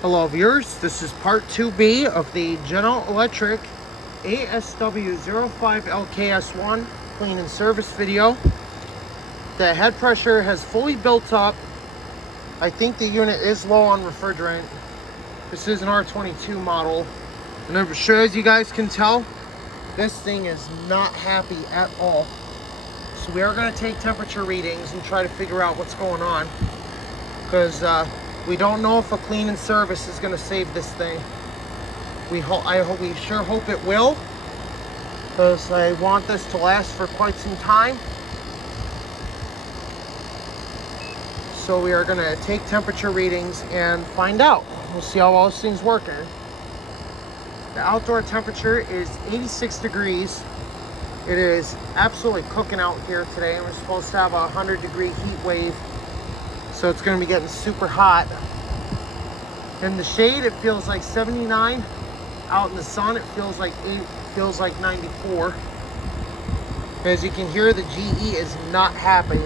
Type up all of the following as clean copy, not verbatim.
Hello viewers, this is part 2B of the General Electric ASW05LKS1 clean and service video. The head pressure has fully built up. I think the unit is low on refrigerant. This is an R22 model, and I'm sure as you guys can tell, this thing is not happy at all. So we are going to take temperature readings and try to figure out what's going on, because we don't know if a clean and service is going to save this thing. We sure hope it will, because I want this to last for quite some time. So we are going to take temperature readings and find out. We'll see how all this thing's working. The outdoor temperature is 86 degrees. It is absolutely cooking out here today, and we're supposed to have a 100-degree heat wave. So it's going to be getting super hot. In the shade, it feels like 79. Out in the sun, it feels like 94. As you can hear, the GE is not happy.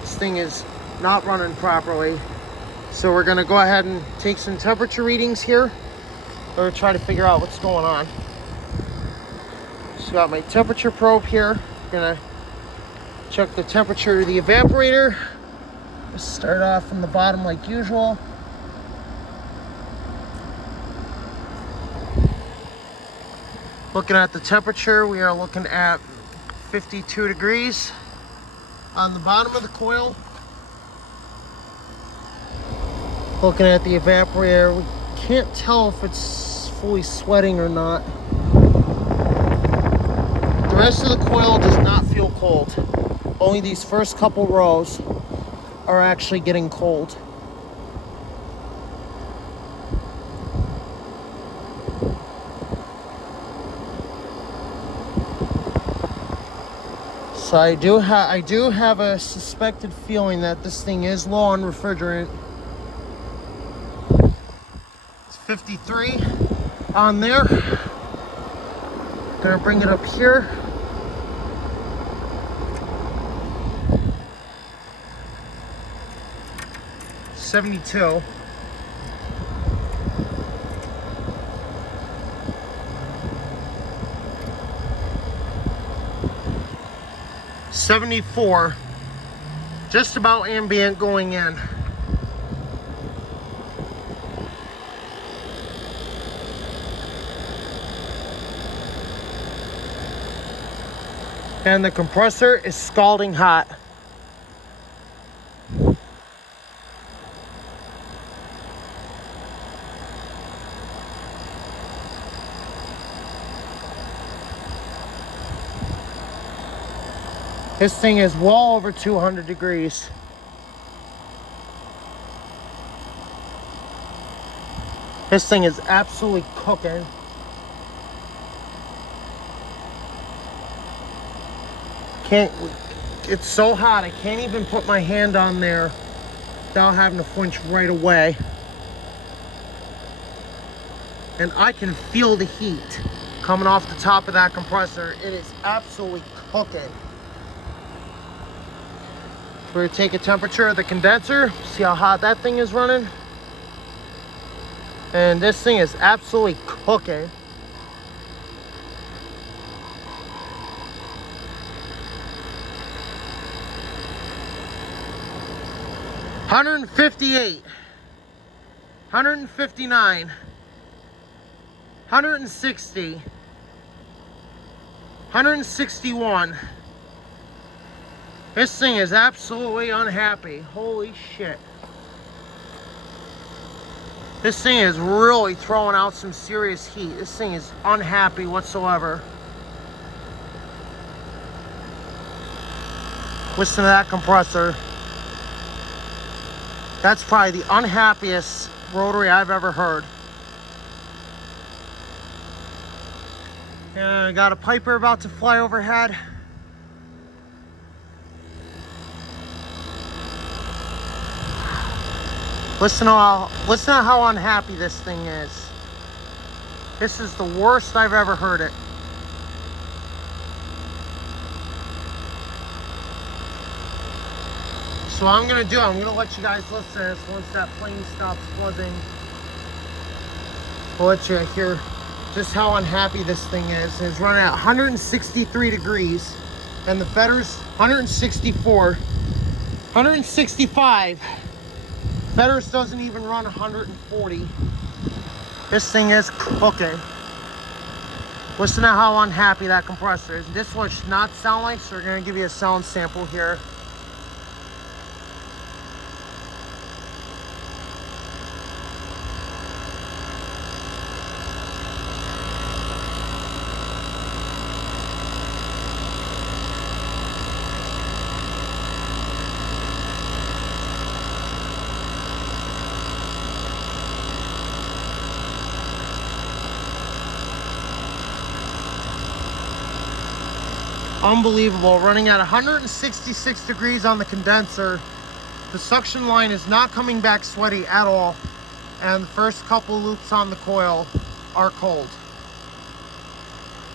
This thing is not running properly. So we're going to go ahead and take some temperature readings here, or try to figure out what's going on. So got my temperature probe here. I'm going to check the temperature of the evaporator. Start off from the bottom like usual. Looking at the temperature, we are looking at 52 degrees on the bottom of the coil. Looking at the evaporator, we can't tell if it's fully sweating or not. The rest of the coil does not feel cold. Only these first couple rows are actually getting cold. So I do have a suspected feeling that this thing is low on refrigerant. It's 53 on there. Gonna bring it up here. $72. $74. Just about ambient going in. And the compressor is scalding hot. This thing is well over 200 degrees. This thing is absolutely cooking. It's so hot, I can't even put my hand on there without having to flinch right away. And I can feel the heat coming off the top of that compressor. It is absolutely cooking. We're going to take a temperature of the condenser, see how hot that thing is running. And this thing is absolutely cooking. $158, $159, $160, $161. This thing is absolutely unhappy. Holy shit. This thing is really throwing out some serious heat. This thing is unhappy whatsoever. Listen to that compressor. That's probably the unhappiest rotary I've ever heard. And I got a piper about to fly overhead. Listen to how unhappy this thing is. This is the worst I've ever heard it. So what I'm gonna do, I'm gonna let you guys listen to this once that plane stops buzzing. I'll let you hear just how unhappy this thing is. It's running at 163 degrees, and the fetters 164, 165. Fetters doesn't even run 140. This thing is cooking. Listen to how unhappy that compressor is. This one should not sound like, so we're gonna give you a sound sample here. Unbelievable, running at 166 degrees on the condenser. The suction line is not coming back sweaty at all, and the first couple loops on the coil are cold.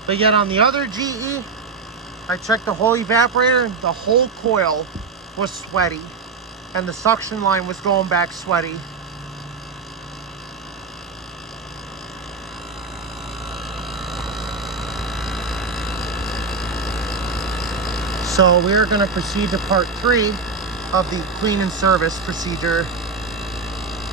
But yet on the other GE, I checked the whole evaporator, the whole coil was sweaty, and the suction line was going back sweaty. So we're going to proceed to part 3 of the clean and service procedure.